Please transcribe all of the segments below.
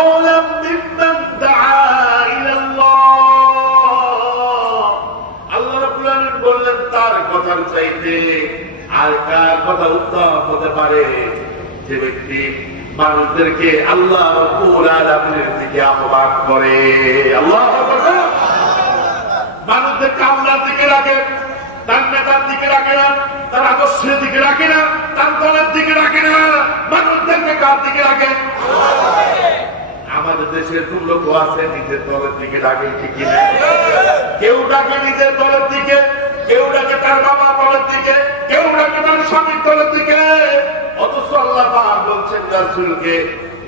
قولا ممن دعا إلى الله আল্লাহ রাব্বুল আলামিন বললেন তার কথার চাইতে আর কার কথা উত্তম হতে পারে যে ব্যক্তি মানুষদেরকে আল্লাহ রাব্বুল আলামিনের দিকে আহ্বান করে। আল্লাহু আকবার। মানুষদেরকে আল্লাহর দিকে রাখে, তার নেতার দিকে রাখে না, তার আদর্শের দিকে রাখে না, তার দলের দিকে রাখে না, মানুষদেরকে কার দিকে রাখে? আমাদের দেশে এরকম লোক আছে নিজের দলের দিকে ডাকে, ঠিক কিনা? কেউ ডাকে নিজের দলের দিকে, কেউ ডাকে তার বাবা দলের দিকে, কেউ ডাকে তার স্বামীর দলের দিকে। অথচ আল্লাহ পাক বলছেন রাসূলকে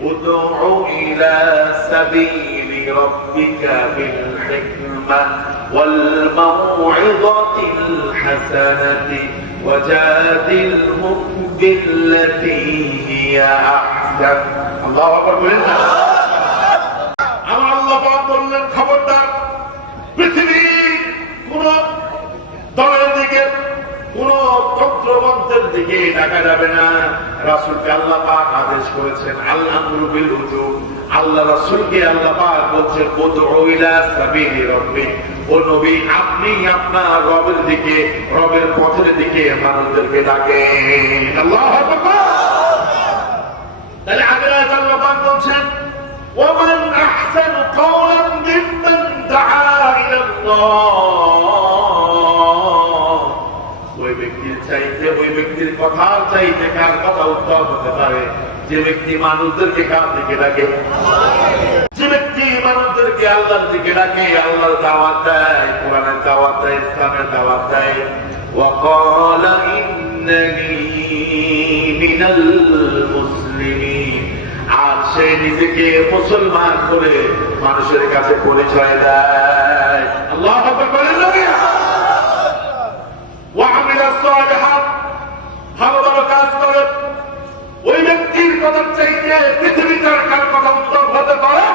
উদউ ইলা সাবিলি রাব্বিকা বিল হিকমা ওয়াল মাউইযাতিল হাসানাতি ওয়াজাদিলহুম বিল্লাতী হিয়া আহসান। আল্লাহু আকবার বলেন না? আমার আল্লাহ পাক বললেন খবরদার পৃথিবীর কোন দলের দিকে, কোন তন্ত্রমন্ত্রের দিকে ডাকা যাবে না। রাসূলকে আল্লাহ পাক আদেশ করেছেন আল আমরু বিল উজুব। আল্লাহ রাসূলকে আল্লাহ পাক বলছেন উদউ ইলা সাবিলি রাব্বিক, ও নবী আপনি আপনার রবের দিকে, রবের পথের দিকে মানুষদেরকে ডাকেন। আল্লাহু আকবার। তাহলে আগের আয়াতে আল্লাহ পাক বলছেন ওয়ামান আহসানু কাওলান মিম্মান দাআ ইলা আল্লাহ। ওই ব্যক্তির চাইতে, ওই ব্যক্তির কথা চাইতে কার কথা উত্তম হতে পারে যে ব্যক্তি মানুষদেরকে কার দিকে ডাকে? যে ব্যক্তি মানুষদেরকে আল্লাহর দিকে ডাকে, আল্লাহর দাওয়াত দেয়, কোরআনের দাওয়াত দেয়, ইসলামের দাওয়াত দেয়। ওয়াকালা ইন্নানি মিনাল মুসলিমিন। আর সে নিজেকে মুসলমান করে মানুষের কাছে পরিচয় দেয়। আল্লাহু আকবার বলেন না? ওয়া আমিলা সালিহাত, ভালো ভালো কাজ করে। ওই ব্যক্তির কথার চাইতে পৃথিবীতে কার কথা উত্তম হতে পারে?